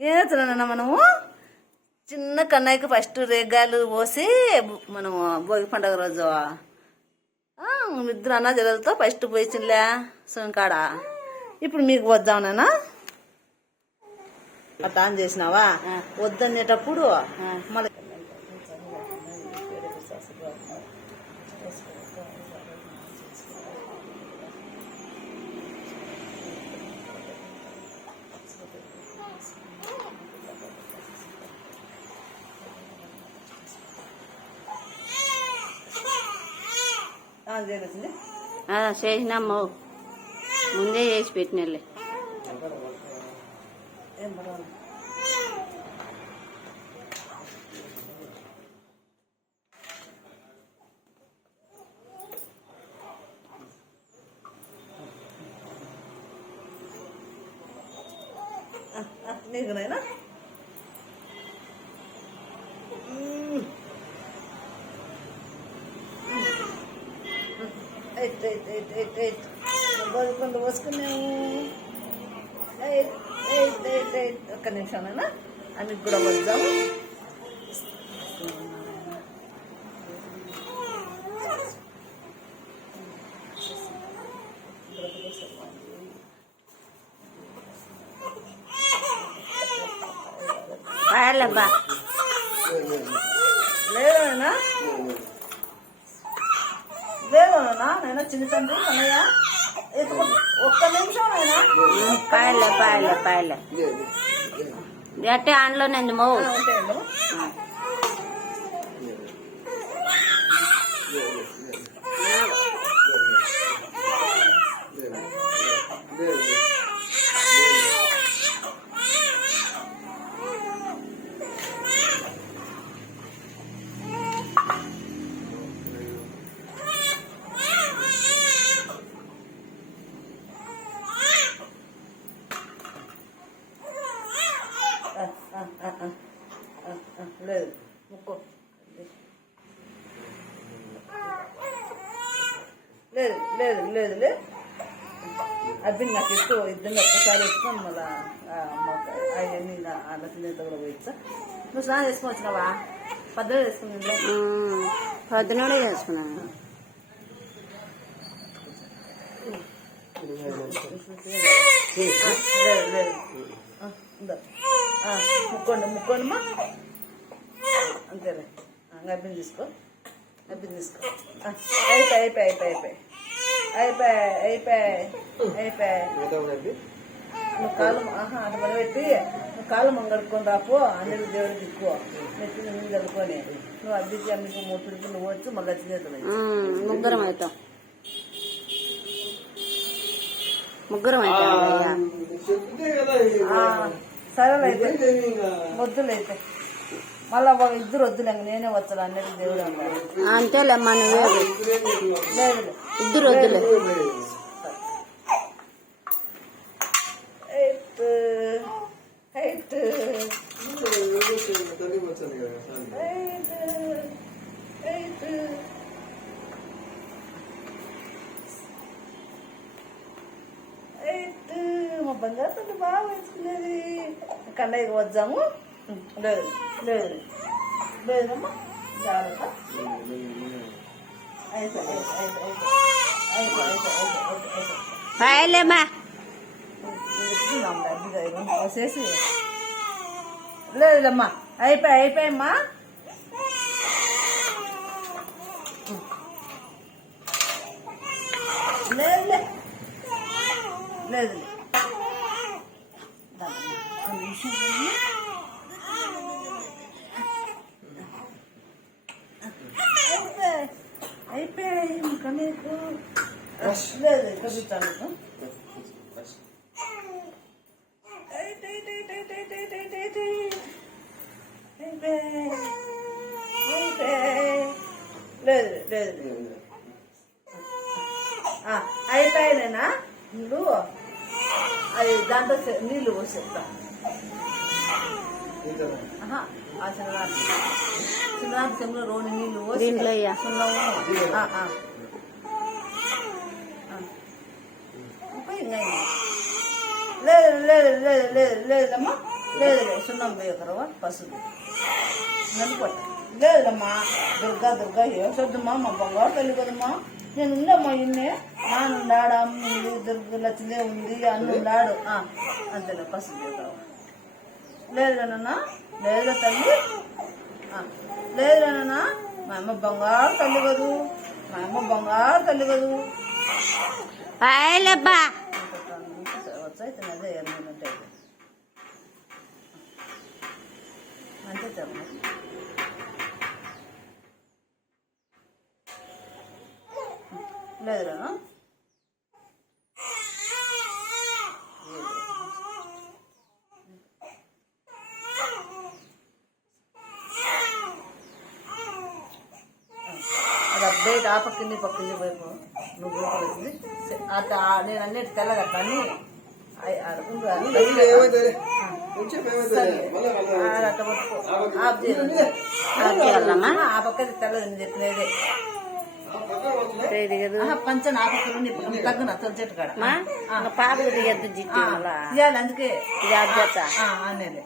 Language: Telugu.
ఏతున్నా మనము చిన్న కన్నయ్యకి ఫస్ట్ రేగాలు పోసి మనము భోగి పండుగ రోజు ఇద్దరు అన్న జగలతో ఫస్ట్ పోయిచ్చిలే సునకాడ. ఇప్పుడు మీకు వద్దామన్నా అట్లా ఆన్ చేసినావా? వద్దనేటప్పుడు మళ్ళీ చేసినాము, ముందే చేసి పెట్టినలే. నీకునైనా బతుకుంటూ పోసుకున్నాము. ఒక్క నిమిషాలైనా అన్ని కూడా వద్దాము. లేదన్నా లేదన్నా నేను చిన్న తండ్రి అన్నయ్య ఒక్క నిమిషం అయినా పాయలే గట్టి ఆన్లోనే మో ఉంటాయండి. లేదు ముక్కో లేదు లేదు లేదు లేదు అది నాకు ఎక్కువ ఇద్దరు ఒక్కసారి వేసుకొని మళ్ళీ అవన్నీ అన్న తినేది కూడా పోయిచ్చా. నువ్వు స్నానం చేసుకొని వచ్చినావా? పద్దెనిమిది వేసుకుని పొద్దునే చేసుకున్నాను. లేదు లేదు ముక్కోండమ్మా అంతేలే. అబ్బిని తీసుకో అయిపోయి నువ్వు కాళ్ళు అటు మన పెట్టి నువ్వు కాళ్ళు మంగడుకొని రాపో. అందరికి దేవుడికి ఎక్కువ నెత్తి నీళ్ళు చదువుకొని నువ్వు అద్దెకి అన్నికి మూతుడికి నువ్వు వచ్చి మళ్ళీ ముగ్గురం సరేలే అయితే వద్దులు అయితే మళ్ళా ఇద్దరు వద్దులే నేనే వచ్చాను అన్నిటి దేవుడు అన్నారు. అంతేలేమ్మా, నువ్వే లేదు ఇద్దరు వద్దులే. మా బంగారు బాగా వేసుకునేది. కన్నయ్యకి వద్దాము. లేదు లేదు లేదమ్మా జాగ్రత్త. చేసి లేదమ్మా అయిపోయమ్మా. లేదు లేదు అయిపోయాయి ఇంకా నీకు లేదు కదుతాను. లేదు లేదు అయిపోయానేనా నువ్వు అది దాంట్లో నీళ్ళు పోసేస్తా. చిన్నదానికి చెంబులో రోని నీళ్ళు పోసి సున్నము లేదు లేదు లేదు లేదమ్మా లేదు లేదు సున్నం వేయకరవా పసుపు నలుపట్ట లేదమ్మా దుర్గా దుర్గా ఏసొద్దమ్మా మా బంగారు తల్లి కదమ్మా నేను ఉండమ్మా ఇన్నే నాన్నున్నాడు అమ్మ ఉంది దుర్గ లక్ష్మీ ఉంది అన్నున్నాడు అంతేలే పసుపు వేయకరవా లేదు నాన్న లేదు తల్లి లేదు నాన్న మా అమ్మ బంగారు తల్లి కదూ మా అమ్మ బంగారు తల్లి కదూ ఆయలబ్బా వచ్చైతే అదే ఏమంటే అంతే తమ్మ లేదురా అది అప్డేట్ ఆ పక్కింది వైపు నువ్వు వచ్చింది నేను అన్నిటి తెల్లగా కానీ ఆ పక్క తెల్లది చెప్పినదే పంచన ఆ పక్కన తగ్గున తొలిచెట్టు కాడ పాప జిట్టు తీయాలి అందుకే ఇది అనేది